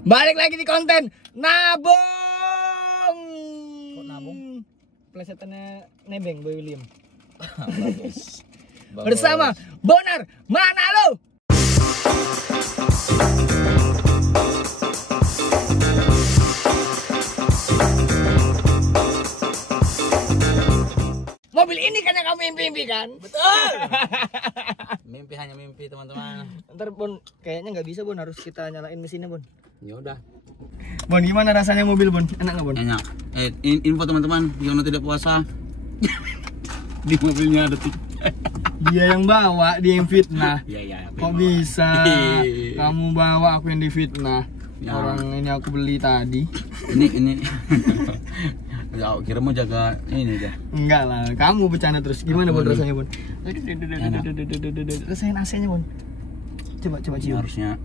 Balik lagi di konten nabung. Kok nabung? Plesetannya nebeng Boy William. Bagus. Bersama Bonar Mana Lo. Mobil ini kan yang kamu impi-impi kan? Betul. Mimpi hanya mimpi, teman-teman. Ntar Bon, kayaknya nggak bisa Bon, harus kita nyalain mesinnya Bon. Ya udah. Bon, gimana rasanya mobil Bon? Enak nggak Bon? Enak. Info teman-teman, Yono tidak puasa. Di mobilnya ada Dia yang bawa, dia yang fitnah. Iya. Kok bisa? Kamu bawa, aku yang difitnah. Ya. Orang ini aku beli tadi. Ini. Ya, kira mau jaga ini dah. Enggak lah, kamu bercanda terus. Gimana Bon rasanya Bon? Enak. Rasain AC-nya Bon. Coba Ini cium. harusnya.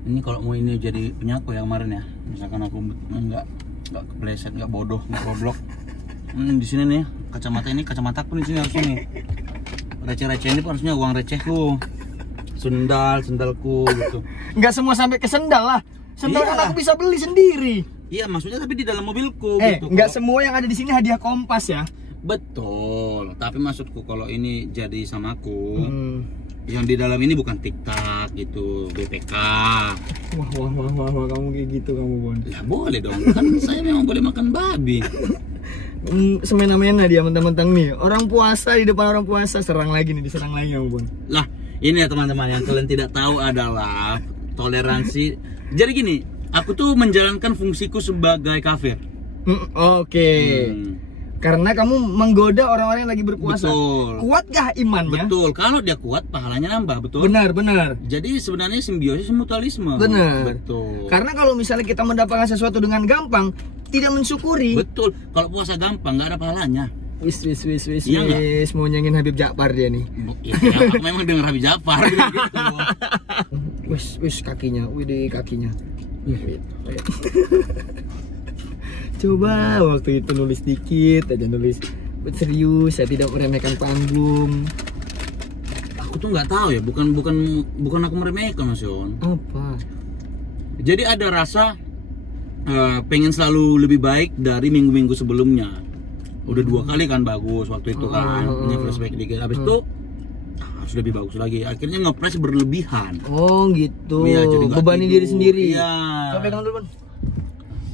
Ini kalau mau ini jadi penyaku yang kemarin ya. Misalkan aku enggak kepleset, enggak bodoh, enggak goblok. Di sini nih kacamataku di sini harusnya nih. Receh-receh ini harusnya uang recehku. Sendalku gitu. Enggak semua sampai ke sendal lah. Sendal kan Iya. aku bisa beli sendiri. Iya, maksudnya tapi di dalam mobilku gitu. Enggak semua yang ada di sini hadiah Kompas ya. Betul. Tapi maksudku kalau ini jadi sama aku, yang di dalam ini bukan TikTok gitu, BPK. Wah, kamu kayak gitu kamu Bon. Ya boleh dong, kan saya memang boleh makan babi. Semena-mena dia mentang-mentang nih. Orang puasa di depan orang puasa diserang lagi kamu Bon. Lah, ini ya teman-teman yang kalian tidak tahu adalah toleransi. Jadi gini, aku tuh menjalankan fungsiku sebagai kafir. Oke. Karena kamu menggoda orang-orang yang lagi berpuasa. Betul. Kuat gak imannya? Betul. Kalau dia kuat, pahalanya nambah, betul. Benar. Jadi sebenarnya simbiosis mutualisme. Benar. Betul. Karena kalau misalnya kita mendapatkan sesuatu dengan gampang, tidak mensyukuri. Betul. Kalau puasa gampang, nggak ada pahalanya. Wis. Iya nggak? Mau nyengin Habib Jakfar dia nih. Ya, aku memang dengar Habib Jakfar gitu. Wis kakinya, kakinya. Coba waktu itu nulis dikit aja, nulis serius, saya tidak meremehkan panggung. Aku tuh nggak tahu ya, bukan aku meremehkan Mas Yon. Apa? Jadi ada rasa pengen selalu lebih baik dari minggu-minggu sebelumnya. Udah 2 kali kan bagus waktu itu kan, ini flashback dikit. Habis itu harus lebih bagus lagi. Akhirnya ngepres berlebihan. Oh gitu. Iya, jadi nggak bebani tidur. diri sendiri. Iya. Coba pegang dulu Bon.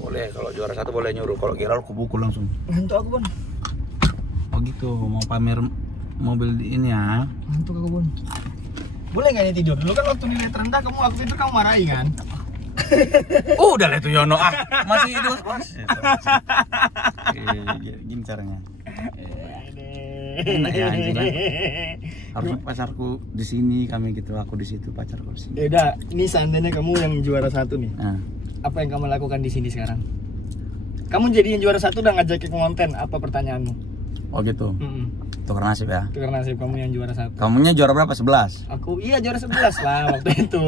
Boleh, kalau juara 1 boleh nyuruh. Kalau kira aku pukul langsung. Ngantuk aku Bon. Oh gitu, mau pamer mobil ini ya. Ngantuk aku Bon. Boleh nggak ini tidur? Dulu kan waktu nilai terendah kamu waktu itu kamu marahin kan? Udah lah itu Yono masih itu mas. Gini caranya. Enak ya anjing lah. Harusnya pacarku di sini, kami gitu, aku di situ, pacarku di sini. Udah, ini seandainya kamu yang juara 1 nih. Nah. Apa yang kamu lakukan di sini sekarang? Kamu jadi yang juara 1 udah ngajakin konten, apa pertanyaanmu? Oh gitu. Tukar nasib ya. Tukar nasib, kamu yang juara 1. Kamunya juara berapa? 11? Aku iya juara 11 lah waktu itu.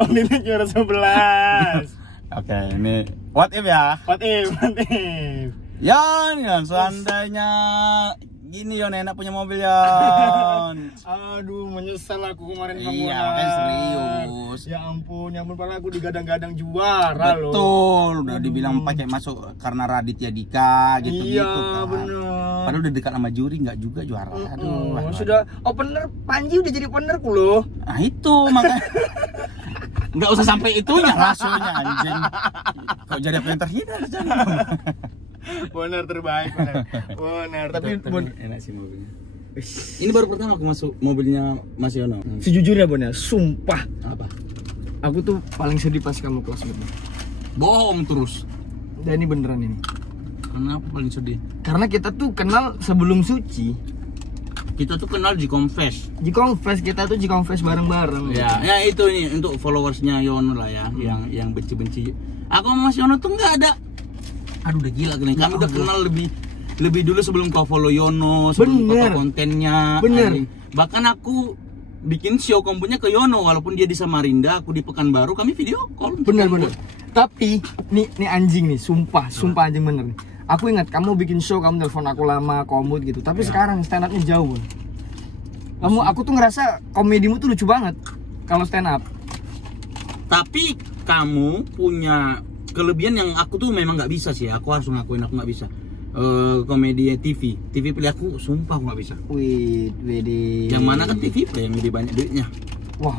Waktu itu juara 11. Oke, ini what if ya? What if? Yon, seandainya gini Yon enak punya mobil Yon. Aduh, menyesal aku kemarin kamu. Iya, kan serius. Ya ampun, padahal aku digadang-gadang juara loh. Betul, udah dibilang pakai masuk karena Raditya Dika gitu-gitu Iya, kan. bener. Padahal udah dekat sama juri, nggak juga juara. Aduh, sudah opener, Panji udah jadi openerku loh. Nah itu makanya nggak usah sampai itunya rasionya anjing. Kok jadi apa yang terhindar jangan. Bener, terbaik bener. Tapi enak sih mobilnya. Ini baru pertama aku masuk mobilnya Mas Yono. Sejujurnya Bon ya, sumpah Apa? aku tuh paling sedih pas kamu kelas Bon. Bohong terus. Dan ini beneran ini. Kenapa paling sedih? Karena kita tuh kenal sebelum suci. Kita tuh kenal di Confess. Kita tuh Confess bareng-bareng. Ya itu nih untuk followersnya Yono lah ya, yang benci-benci. Aku sama Mas Yono tuh nggak ada. Aduh udah gila gini. Kami udah kenal lebih dulu sebelum kau follow Yono, sebelum foto kontennya. Bener. Bahkan aku bikin show kompunya ke Yono walaupun dia di Samarinda, aku di Pekanbaru, kami video call. Bener. Tapi nih anjing nih, sumpah anjing bener nih. Aku ingat kamu bikin show, kamu telepon aku lama, komut gitu. Tapi sekarang stand up-nya jauh. Aku tuh ngerasa komedimu tuh lucu banget kalau stand up. Tapi kamu punya kelebihan yang aku tuh memang nggak bisa sih. Aku harus ngakuin aku nggak bisa. Komedi TV pilih aku, sumpah aku nggak bisa. Wih, Wede. Yang mana kan TV Play yang lebih banyak duitnya. Wah,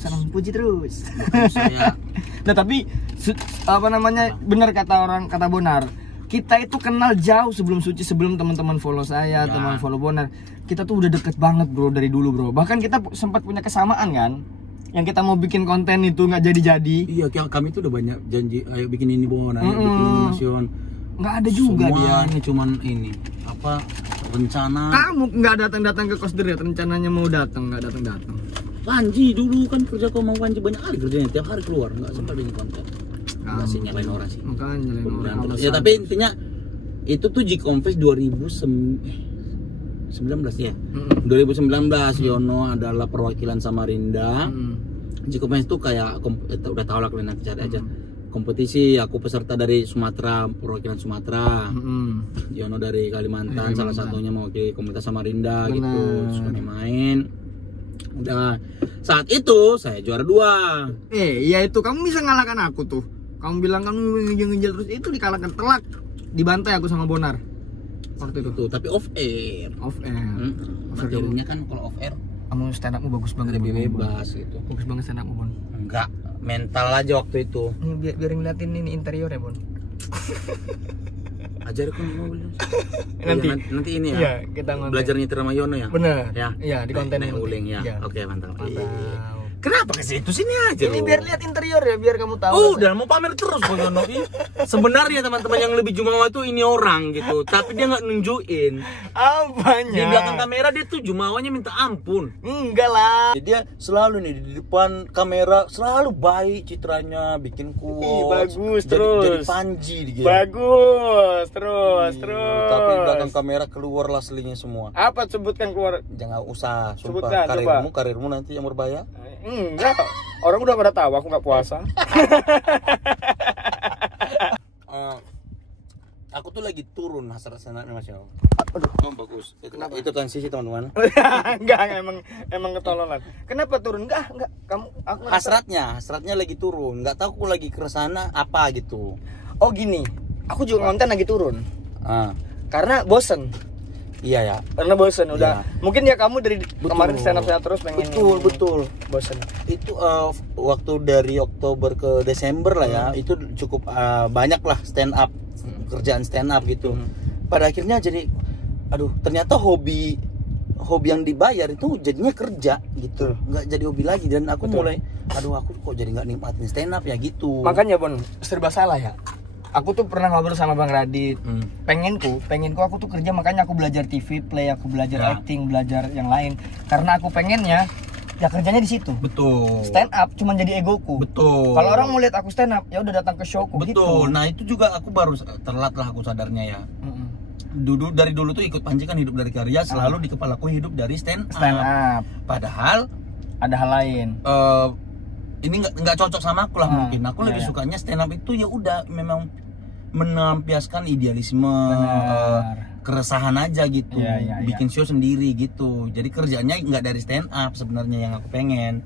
senang puji terus. Saya Nah, tapi apa namanya? Benar kata Bonar. Kita itu kenal jauh sebelum Suci, sebelum teman-teman follow saya, Ya. teman follow Bonar. Kita tuh udah deket banget, bro, dari dulu, bro. Bahkan kita sempat punya kesamaan kan? Yang kita mau bikin konten itu nggak jadi-jadi. iya, kami tuh udah banyak janji, ayo bikin ini Bon, ayo bikin ini Masion. Nggak ada juga dia. Semuanya cuman ini apa rencana. Kamu nggak datang ke Kos Deret, rencananya mau datang, nggak datang. Panji dulu kan kerja kau mau Panji banyak kali kerjanya, tiap hari keluar, nggak sempat bikin konten. Nggak sih nyalain orang sih. Makanya nyalain orang. Ya tapi intinya itu tuh G-Confess 2019 ya. 2019 Yono adalah perwakilan Samarinda. G-Confess itu kayak udah tau lah, kalian nanti cari aja. Kompetisi, aku peserta dari Sumatera, perwakilan Sumatera. Yono dari Kalimantan, salah satunya mewakili komunitas Samarinda gitu. Suka main. Udah saat itu saya juara 2. Ya itu kamu bisa ngalahkan aku tuh. Kamu bilang kamu ngejar terus, itu dikalahkan telak. Dibantai aku sama Bonar. Waktu itu. Tuh, tapi off air. Materinya kan kalau off air Kamu stand up-mu bagus banget, lebih Bon. bebas gitu. Bagus banget stand up-mu, Bon. Enggak, mental aja waktu itu. Ini biar ngeliatin ini interior ya, Bon. Ajarkan mobil. Nanti. Nanti ini ya. Iya, kita ngonten. Belajar nyetir sama Yono ya. Bener. Ya. Iya, di konten Naik nanti. uling ya. Iya. Oke, mantap. Mantap. Kenapa ke situ sini aja Ini lu? biar lihat interior ya, biar kamu tahu. Udah mau pamer terus kok Yono. Sebenarnya teman-teman yang lebih jumawa itu ini orang gitu, tapi dia nggak nunjukin. Apanya? Di belakang kamera dia tuh jumawanya minta ampun. Enggak lah. Dia selalu nih di depan kamera selalu baik citranya, bikin quotes. bagus jadi, terus. Jadi Panji gitu. Bagus, terus. Tapi belakang kamera keluarlah aslinya semua. Apa sebutkan keluar? Jangan usah, Sebutkan, sumpah. coba. Karirmu nanti yang berbahaya. Enggak. Orang udah pada tahu aku nggak puasa. Aku tuh lagi turun hasrat senaknya Mas Yao. Aduh. Oh, bagus. Itu transisi teman-teman. Enggak, emang ketololan. Kenapa turun? Enggak. Aku Hasratnya lagi turun. Nggak tahu aku lagi ke sana apa gitu. Oh gini, aku juga konten lagi turun. Karena bosen. Iya ya. Karena bosen udah. Iya. Mungkin ya kamu dari kemarin stand up saya terus pengen. Betul. Bosen. Itu waktu dari Oktober ke Desember lah ya, itu cukup banyak lah stand up, kerjaan stand up gitu. Pada akhirnya jadi, aduh ternyata hobi yang dibayar itu jadinya kerja gitu, nggak jadi hobi lagi. Dan aku mulai, aduh aku kok jadi nggak nikmatin stand up ya gitu. Makanya Bon, serba salah ya. Aku tuh pernah ngobrol sama Bang Radit. Pengenku aku tuh kerja, makanya aku belajar TV Play, aku belajar acting, belajar yang lain. Karena aku pengennya ya kerjanya di situ. Betul. Stand up cuma jadi egoku. Betul. Kalau orang mau lihat aku stand up, ya udah datang ke showku. Betul. Gitu. Nah itu juga aku baru terlat lah aku sadarnya ya. Dari dulu tuh ikut Panji kan hidup dari karya, selalu di kepalaku hidup dari stand up. Padahal ada hal lain. Ini nggak cocok sama aku lah mungkin. Aku lebih sukanya stand up itu ya udah memang melampiaskan idealisme, keresahan aja gitu. Bikin show sendiri gitu. Jadi kerjanya nggak dari stand up sebenarnya yang aku pengen.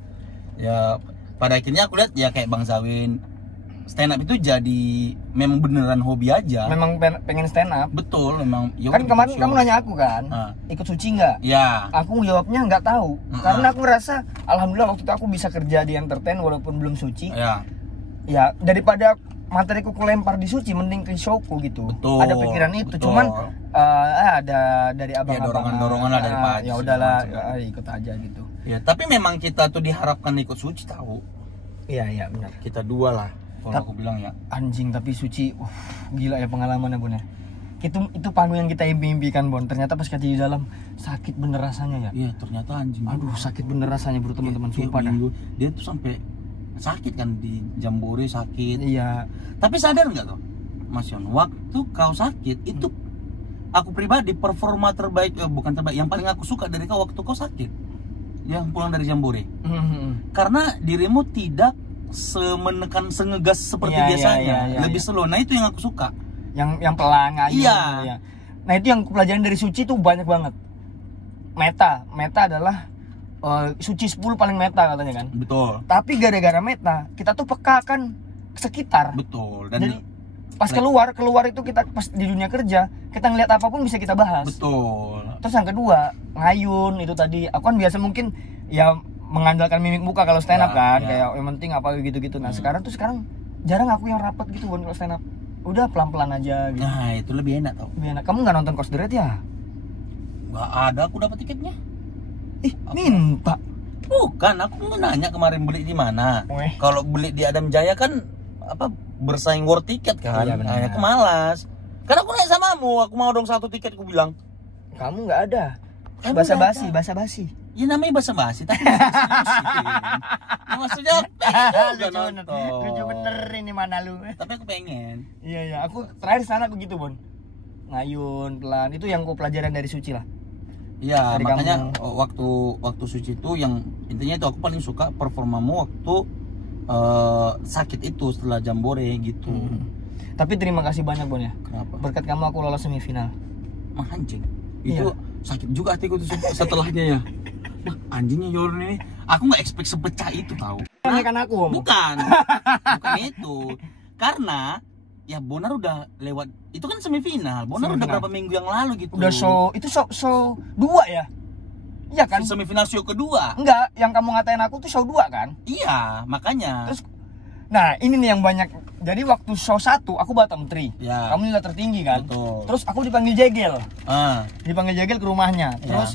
Ya pada akhirnya aku lihat ya kayak Bang Zawin, stand up itu jadi memang beneran hobi aja. Memang pengen stand up. Betul, memang. Kan kemarin kamu nanya aku kan, ikut Suci nggak? Ya. Aku jawabnya nggak tahu. Karena aku merasa, alhamdulillah waktu itu aku bisa kerja di entertain walaupun belum Suci. Ya daripada materiku kulempar di Suci, mending ke showku gitu. Betul. Ada pikiran itu, cuman ada dari abang-abang. Dorongan lah dari Pak. Ya udahlah, ikut aja gitu. Ya, tapi memang kita tuh diharapkan ikut Suci tahu. Iya benar. Kita dua lah. Kalau aku bilang ya. Anjing, tapi Suci, gila ya pengalamannya Bon ya. Itu panggung yang kita impikan Bon. Ternyata pas kerja di dalam sakit bener rasanya ya. Iya, ternyata anjing. Aduh, sakit bener rasanya bro teman-teman, sumpah dah. Dia tuh sampai sakit kan di Jambore sakit. Iya. Tapi sadar nggak tuh, Mas Yon, waktu kau sakit itu aku pribadi performa terbaik, bukan terbaik, yang paling aku suka dari kau waktu kau sakit, yang pulang dari Jambore. Karena dirimu tidak sengegas seperti biasanya, lebih slow. Nah itu yang aku suka. Yang pelan aja. Iya. Nah itu yang aku pelajarin dari Suci tuh banyak banget. Meta adalah Suci 10 paling meta katanya kan. Betul. Tapi gara-gara meta, kita tuh peka kan sekitar. Betul. Dan jadi pas keluar itu kita pas di dunia kerja, kita ngeliat apapun bisa kita bahas. betul. Terus yang kedua, ngayun itu tadi. Aku kan biasa mungkin ya mengandalkan mimik muka kalau stand up kan, kayak yang penting apa gitu-gitu. Nah, sekarang jarang aku yang rapat gitu Bon kalau stand up. Udah pelan-pelan aja gitu. Nah, itu lebih enak tau. Lebih enak. Kamu nggak nonton Cost the Rate ya? Nggak ada, aku dapat tiketnya. Minta. Bukan, aku nanya kemarin beli di mana. Kalau beli di Adam Jaya kan bersaing war tiket kan. Iya, benar. Nah, aku malas. Karena aku nanya samamu, aku mau dong 1 tiket, aku bilang. Kamu nggak ada. Kamu Basa-basi, nggak basa-basi. Ya namanya basa-basi, tapi ya, maksudnya Lucu bener ini mana lu. Tapi aku pengen. Iya, aku terakhir sana begitu Bon. Ngayun pelan, itu yang aku pelajaran dari Suci lah. Iya, Dari makanya waktu Suci itu yang intinya itu aku paling suka performamu waktu sakit itu setelah Jambore gitu. Tapi terima kasih banyak Bon ya. Kenapa? Berkat kamu aku lolos semifinal. Anjing. Itu sakit juga hatiku tuh setelahnya ya. Anjingnya Yorun ini, aku nggak expect sepecah itu tahu. Kan aku Om. Bukan itu. Karena ya Bonar udah lewat, itu kan semifinal. Bonar udah berapa minggu yang lalu gitu. Udah show 2 ya? Iya kan? Semifinal show kedua. Enggak, yang kamu ngatain aku tuh show 2 kan? Iya, makanya. Terus, nah ini nih yang banyak. Jadi waktu show 1 aku bottom 3. Ya. Kamu nilai tertinggi kan? Betul. Terus aku dipanggil Jegel. Dipanggil Jegel ke rumahnya. Terus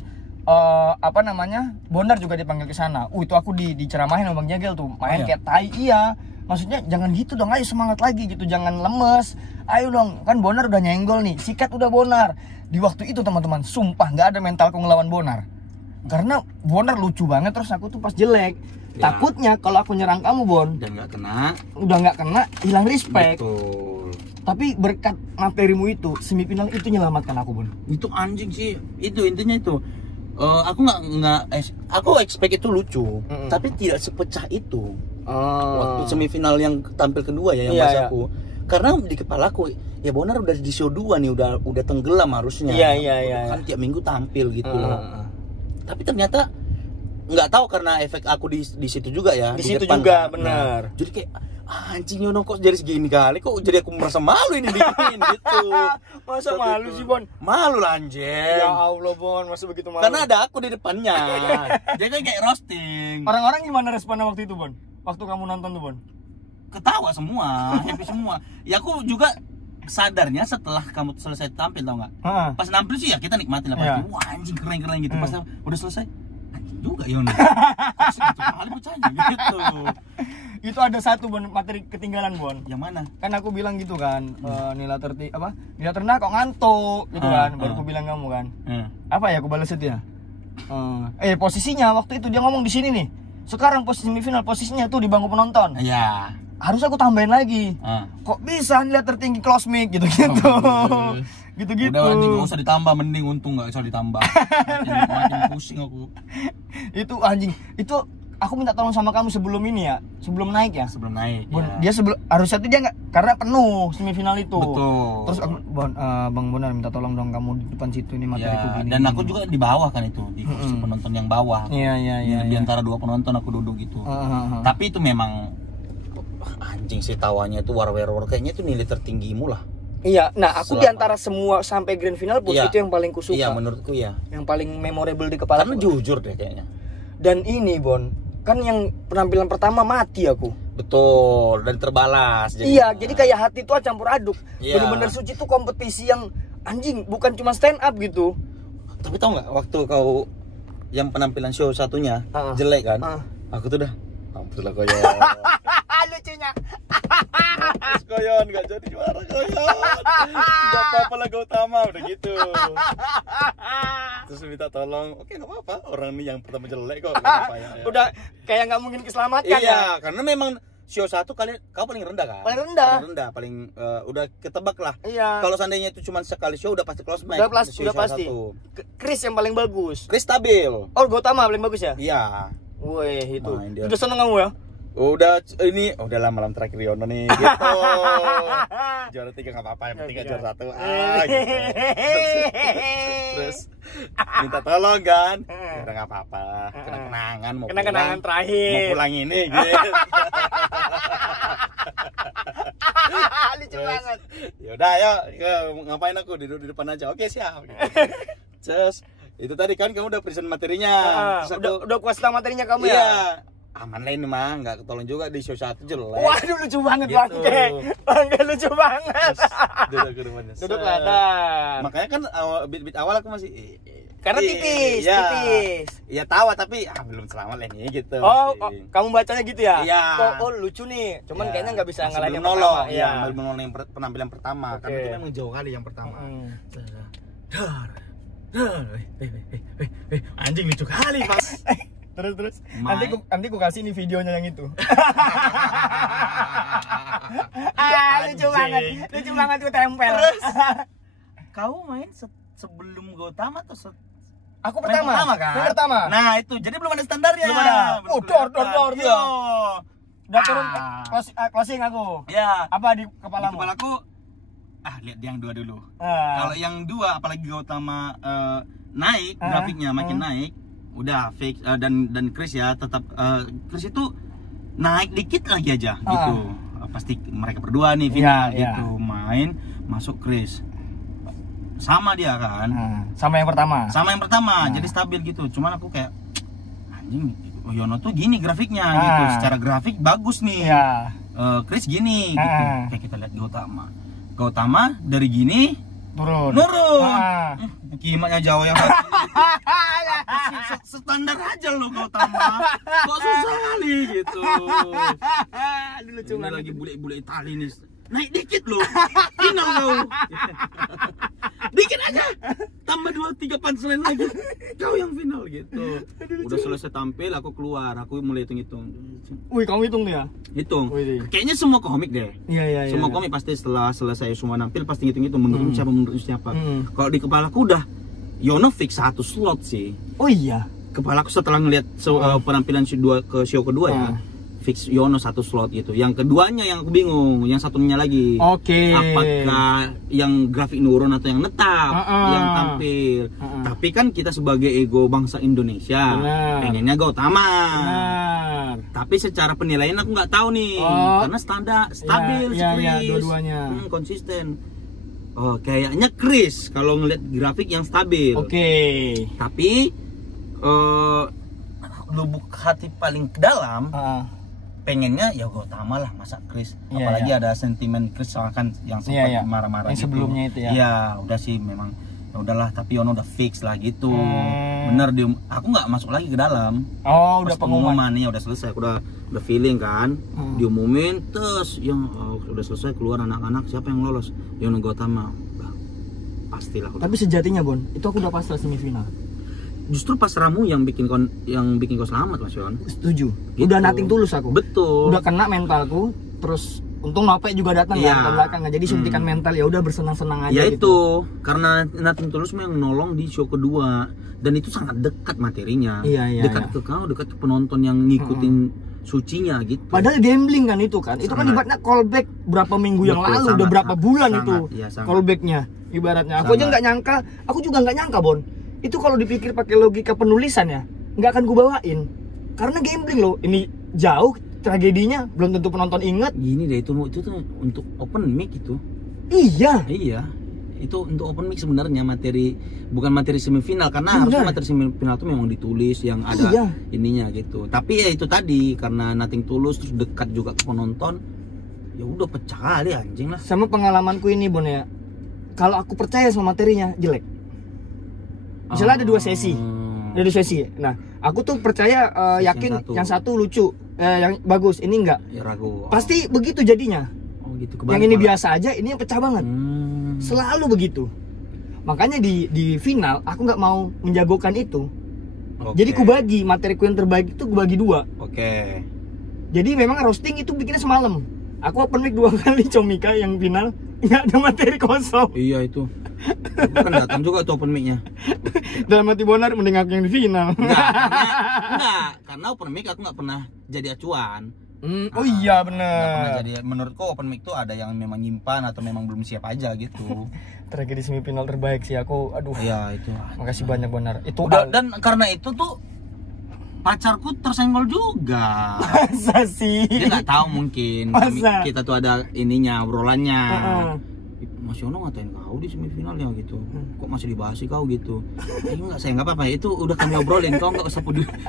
Bonar juga dipanggil ke sana. Itu aku diceramahin sama Bang Jegel tuh. Main kayak tai. Iya. Maksudnya jangan gitu dong, ayo semangat lagi gitu, jangan lemes. Ayo dong, kan Bonar udah nyenggol nih, sikat udah Bonar. Di waktu itu teman-teman, sumpah nggak ada mentalku ngelawan Bonar. Karena Bonar lucu banget, terus aku tuh pas jelek. Ya. Takutnya kalau aku nyerang kamu Bon, dan nggak kena, udah nggak kena, hilang respect. Betul. Tapi berkat materimu itu, semifinal itu menyelamatkan aku Bon. Itu anjing sih, itu intinya itu. Aku aku expect itu lucu, tapi tidak sepecah itu. Waktu semifinal yang tampil kedua ya, yang pas aku. Karena di kepalaku ya Bonar udah di show 2 nih, udah tenggelam harusnya. Iya. Kan tiap minggu tampil gitu loh. Tapi ternyata nggak tahu karena efek aku di situ juga ya. Di situ depan, juga kan. benar. Nah, jadi kayak anjing Yono kok jadi segini kali, kok jadi aku merasa malu ini bikin gitu. Masa malu sih Bon? Malu lah anjing. Ya Allah Bon, masa begitu malu? Karena ada aku di depannya. Jadi kayak roasting. Orang-orang gimana responnya waktu itu Bon? Waktu kamu nonton tuh Bon? Ketawa semua, happy semua. Ya aku juga sadarnya setelah kamu selesai tampil, tau nggak? Pas nampil sih ya kita nikmatin lah pasti. Wah anjing keren gitu. Pas udah selesai, anjing juga Yono. Segitu kali percaya gitu. Itu ada satu Bon, materi ketinggalan Bon. Yang mana? Kan aku bilang gitu kan, nilai terendah kok ngantuk gitu kan. Baru aku bilang kamu kan. Apa ya aku balas itu ya? Posisinya waktu itu dia ngomong di sini nih. Sekarang posisi semifinal, posisinya tuh di bangku penonton. Iya. Harus aku tambahin lagi. Kok bisa nilai tertinggi close mic gitu-gitu. Gitu-gitu. Udah anjing gak usah ditambah, mending untung gak usah ditambah. Makin pusing aku. Itu anjing, itu aku minta tolong sama kamu sebelum ini ya, sebelum naik ya. Sebelum naik. Bon, ya. dia harusnya tuh dia nggak, karena penuh semifinal itu. Betul. Terus aku, Bang Bonar minta tolong dong kamu di depan situ ini materiku gini. Dan aku juga di bawah kan itu, di kursi penonton yang bawah. Iya. Di antara 2 penonton aku duduk gitu. Tapi itu memang anjing sih tawanya itu war kayaknya itu nilai tertinggimu lah. Iya, nah aku di antara semua sampai grand final pun itu yang paling kusuka. Iya, menurutku ya. Yang paling memorable di kepala. Karena jujur deh kayaknya. Dan ini Bon, kan yang penampilan pertama mati aku. Betul, dan terbalas. Iya, jadi kayak hati tuh campur aduk. Iya. Bener-bener Suci tuh kompetisi yang anjing, bukan cuma stand up gitu. Tapi tau nggak waktu kau yang penampilan show satunya jelek kan? Aku tuh dah, mampus lah Koyon. Lucunya. Mampus Koyon, nggak jadi juara Koyon. Nggak apa-apa laga utama udah gitu. Terus minta tolong, oke nggak apa-apa, orang ini yang pertama jelek kok. Ya. Udah kayak nggak mungkin diselamatkan. Iya, karena memang show 1 kau paling rendah kan? Paling rendah. Udah ketebak lah. Iya. Kalau seandainya itu cuma sekali show udah pasti close mic. Udah pasti. Chris yang paling bagus. Chris stabil. Oh, Gotama paling bagus ya? Iya. Wih, itu. Nah, Udah seneng kamu ya? udahlah malam terakhir Yono nih gitu. Juara 3 nggak apa-apa, yang penting nggak juara 1. Gitu. Terus minta tolong kan, udah nggak apa-apa, kenang-kenangan mau Kenang-kenangan pulang, terakhir. mau pulang ini gitu. Lucu banget. Yaudah ayo, ngapain aku duduk di depan aja, oke siap gitu. Terus itu tadi kan kamu udah present materinya. Terus aku, Udah kuas tentang materinya kamu iya, ya? aman lah ini mah, nggak ketolong juga di show 1 jelek. Waduh lucu banget Gitu. Bangke lucu banget. Duduk ke depannya. Duduk kelihatan. Makanya kan beat awal aku masih Karena tipis, iya. tipis. Iya tawa tapi belum selamat lah nih gitu. Oh, masih. kamu bacanya gitu ya? Iya. Oh, lucu nih. Cuman Iya. kayaknya nggak bisa Masih ngalahin belum yang nolong. pertama. Iya, belum nolong yang penampilan pertama. Oke. Karena itu memang jauh kali yang pertama. Anjing lucu kali, Mas. Terus. Mai. Nanti ku kasih nih videonya yang itu. Lucu banget. Lucu banget ku tempel. Terus kau main sebelum Gautama atau Aku main pertama. kan? Yang pertama. Nah, itu jadi belum ada standarnya. Belum ada. Belum Dor. kelihatan. Iya. Udah turun Ah. closing aku. Ya. Apa di Di kepalamu? kepalaku lihat yang dua dulu. Ah. Kalau yang dua apalagi Gautama naik grafiknya makin naik, udah fix dan Chris ya tetap Chris itu naik dikit lagi aja gitu. Pasti mereka berdua nih final Iya, gitu main masuk Chris. Sama dia kan. Sama yang pertama. Sama yang pertama, jadi stabil gitu. Cuman aku kayak anjing, Yono tuh gini grafiknya gitu. Secara grafik bagus nih. Iya. Chris gini gitu. Kayak kita lihat Gautama dari gini Turun. Kimatnya Jawa yang standar aja lo Gautama. Kok susah kali gitu. Aduh lucu Ini banget. lagi bule-bule Itali nih. Naik dikit loh. Final kau. Dikit aja. Tambah 2-3 punchline lagi. Kau yang final gitu. Udah selesai tampil aku keluar. Aku mulai hitung-hitung. Wih, kamu hitung nih ya? Hitung. Wih. Kayaknya semua komik deh. Iya. Semua komik pasti setelah selesai semua nampil pasti hitung-hitung menurut siapa. Kalau di kepalaku udah Yono fix 1 slot sih. Oh iya. Kepalaku setelah ngelihat penampilan show kedua ya. Fix Yono 1 slot gitu. Yang keduanya yang aku bingung, yang satunya lagi. Oke. Apakah yang grafik nurun atau yang netap yang tampil? Tapi kan kita sebagai ego bangsa Indonesia pengennya Gautama. Benar. Tapi secara penilaian aku nggak tahu nih, karena stabil si Chris. Iya, dua-duanya. Konsisten. Oh, kayaknya Chris kalau ngeliat grafik yang stabil. Oke. Tapi lubuk hati paling dalam pengennya ya Gautama lah, masa Chris. Apalagi ada sentimen Chris kan yang sempat marah-marah yang gitu. sebelumnya itu ya. Iya, udah sih memang. Ya udahlah, tapi Yono udah fix lah gitu. Bener dia, aku nggak masuk lagi ke dalam. Oh, Pas udah pengumuman. nih udah selesai, aku udah feeling kan. Diumumin terus yang udah selesai keluar anak-anak siapa yang lolos? Yono Gautama. Pastilah. Tapi sejatinya Bon, itu aku udah pasrah semifinal. Justru pas Ramu yang bikin kau selamat Mas Yon. Setuju. Gitu. Udah nating tulus aku. Betul. Udah kena mentalku, terus untung Nope juga datang ya ke belakang. Jadi suntikan mental ya udah bersenang-senang aja ya gitu. itu karena Nating Tulus yang nolong di show kedua dan itu sangat dekat materinya. Dekat ke kau, dekat ke penonton yang ngikutin sucinya gitu. Padahal gambling kan itu kan. Itu kan ibaratnya callback berapa minggu yang lalu, udah berapa bulan itu callbacknya ibaratnya. Aku aja nggak nyangka, aku juga nggak nyangka Bon. Itu kalau dipikir pakai logika penulisan ya, nggak akan gue bawain. Karena gambling loh, ini jauh tragedinya, belum tentu penonton inget. Gini deh, itu tuh untuk open mic itu. Iya. Itu untuk open mic sebenarnya bukan materi semifinal karena harusnya materi semifinal itu memang ditulis yang ada ininya gitu. Tapi ya itu tadi karena Nating Tulus terus dekat juga ke penonton, ya udah pecah kali anjing lah. Sama pengalamanku ini Bon ya, kalau aku percaya sama materinya jelek. Misalnya ada 2 sesi, Nah, aku tuh percaya yakin yang satu lucu, yang bagus, ini enggak. Ya ragu. Pasti begitu jadinya. Oh gitu. Yang ini biasa aja, ini yang pecah banget. Selalu begitu. Makanya di final aku nggak mau menjagokan itu. Jadi ku bagi materiku yang terbaik itu ku bagi 2. Jadi memang roasting itu bikinnya semalam. Aku open mic 2 kali Comika yang final nggak ada materi kosong. Iya itu. Aku kan datang juga tuh open mic-nya. Dalam hati Bonar mending aku yang di final. Enggak, karena open mic aku nggak pernah jadi acuan. Oh iya Nggak pernah bener. jadi. Menurutku open mic tuh ada yang memang nyimpan atau memang belum siap aja gitu. Tragedi semifinal terbaik sih aku. Aduh. Iya itu. Makasih banyak Bonar. Itu Udah, dan karena itu tuh pacarku tersenggol juga. masa sih? Dia nggak tahu mungkin Masa? kita tuh ada ininya obrolannya. Heeh. Mas Yono ngatain kau di semifinal ya gitu. Kok masih dibahas sih kau gitu? Enggak, saya nggak apa-apa. Itu udah kami obrolin. Kau nggak usah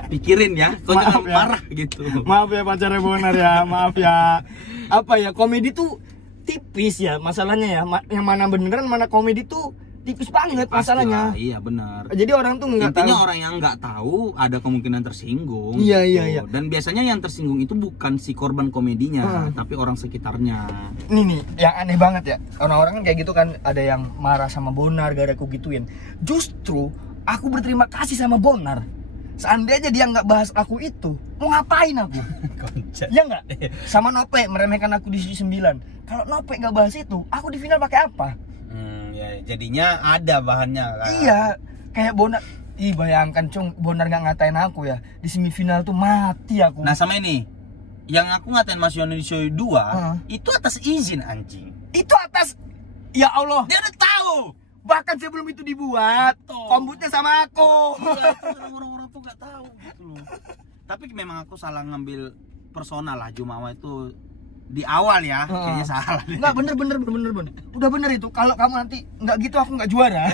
pikirin ya. Kau Maaf jangan ya. marah gitu. Maaf ya pacarnya Bonar ya, maaf ya. Apa ya, komedi tuh tipis ya masalahnya ya. Yang mana beneran, mana komedi tuh tipis banget masalahnya. Pastilah, iya benar. Jadi orang tuh nggak tahu. Intinya orang yang nggak tahu ada kemungkinan tersinggung. Iya, gitu. iya, iya. Dan biasanya yang tersinggung itu bukan si korban komedinya, tapi orang sekitarnya. Nih, yang aneh banget ya. Orang-orang kan kayak gitu kan, ada yang marah sama Bonar gara-gara aku gituin. Justru aku berterima kasih sama Bonar. Seandainya dia nggak bahas aku itu, mau ngapain aku? Koncet. Ya nggak? Sama Nope meremehkan aku di sisi 9. Kalau Nope nggak bahas itu, aku di final pakai apa? Ya, jadinya ada bahannya kan. Iya, kayak Bonar. Ih bayangkan Cung, Bonar nggak ngatain aku ya. Di semifinal tuh mati aku. Nah sama ini, yang aku ngatain Mas Yono di show 2 itu atas izin anjing. Itu atas, ya Allah. Dia udah tahu. Bahkan sebelum itu dibuat, kombutnya sama aku. Iya, itu orang-orang tuh nggak tahu gitu loh. Tapi memang aku salah ngambil personal lah Jumawa itu di awal ya, kayaknya salah. Enggak, bener. Udah bener itu. Kalau kamu nanti nggak gitu aku nggak juara.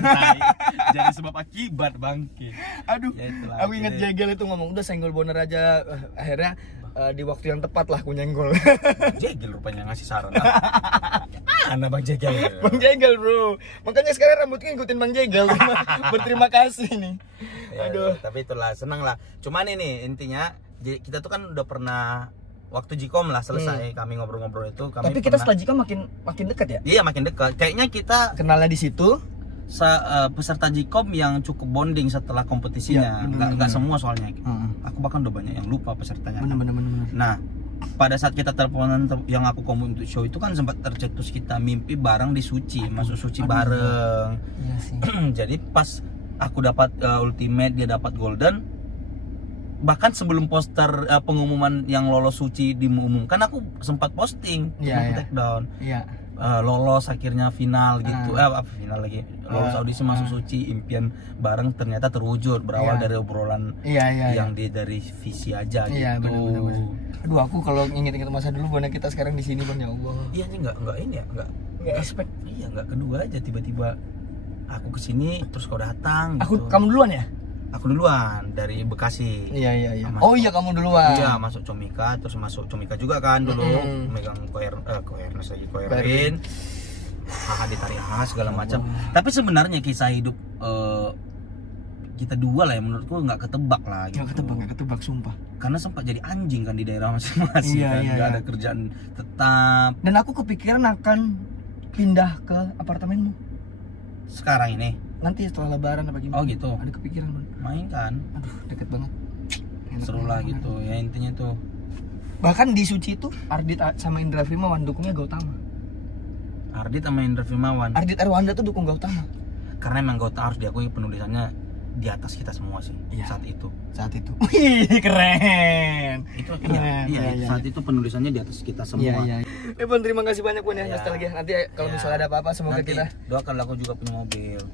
Jadi sebab akibat bangke. Aduh, Ya itulah, aku inget jadi- Jegel itu ngomong udah senggol Bonar aja. Akhirnya di waktu yang tepat lah aku nyenggol. Jegel rupanya ngasih saran. Mana Bang Jegel? Bang Jegel bro. Makanya sekarang rambutnya ngikutin Bang Jegel. Berterima kasih nih. Aduh. Tapi itulah senang lah. Cuman ini intinya kita tuh kan udah pernah waktu Jikom lah selesai kami ngobrol-ngobrol itu kami Tapi kita pernah- setelah Jika makin dekat ya. Iya makin dekat. Kayaknya kita Kenalnya di situ. peserta Jikom yang cukup bonding setelah kompetisinya. Iya, Nggak semua soalnya. Aku bahkan udah banyak yang lupa pesertanya. Bener. Nah, pada saat kita teleponan yang aku komun untuk show itu kan sempat tercetus kita mimpi bareng di Suci, masuk Suci bareng. Iya sih. Jadi pas aku dapat ultimate, dia dapat golden. Bahkan sebelum poster pengumuman yang lolos Suci diumumkan, aku sempat posting, Iya, aku iya. take down. Iya. Lolos akhirnya final gitu. Apa final lagi? Lolos audisi masuk Suci, impian bareng ternyata terwujud berawal Iya. dari obrolan Iya. yang dari visi aja Iya, gitu. bener. Aduh, aku kalau inget-inget masa dulu Bonar kita sekarang di sini Bon, ya Allah. Iya ini nggak ini ya nggak Expect. iya nggak kedua aja tiba-tiba aku kesini terus kau datang gitu. Kamu duluan ya? Aku duluan dari Bekasi. Iya. Masuk. Oh iya, kamu duluan. Iya masuk Comika terus masuk Comika juga kan dulu megang koernes lagi koerin. Ditarik segala macam. Tapi sebenarnya kisah hidup kita dua lah ya menurutku nggak ketebak lah gitu. Nggak ketebak sumpah. Karena sempat jadi anjing kan di daerah masing-masing Iya, kan iya, nggak iya. ada kerjaan tetap. Dan aku kepikiran akan pindah ke apartemenmu Sekarang ini nanti setelah lebaran apa gimana. oh gitu Ada kepikiran Bon. main kan Aduh, deket banget. Enak seru banget, lah Bon. gitu ya intinya tuh. Bahkan di Suci itu Ardit sama Indra Firmawan dukungnya Gautama. Ardit sama Indra Firmawan Ardit Erwanda tuh dukung Gautama karena emang Gota harus diakui penulisannya di atas kita semua sih Iya. saat itu. Wih, keren. Itu Keren, iya, iya. saat itu penulisannya di atas kita semua. Iya. Bon, terima kasih banyak Bon ya Iya. nostalgia. Nanti kalau Iya. misalnya ada apa-apa semoga Nanti kita doakan aku juga punya mobil.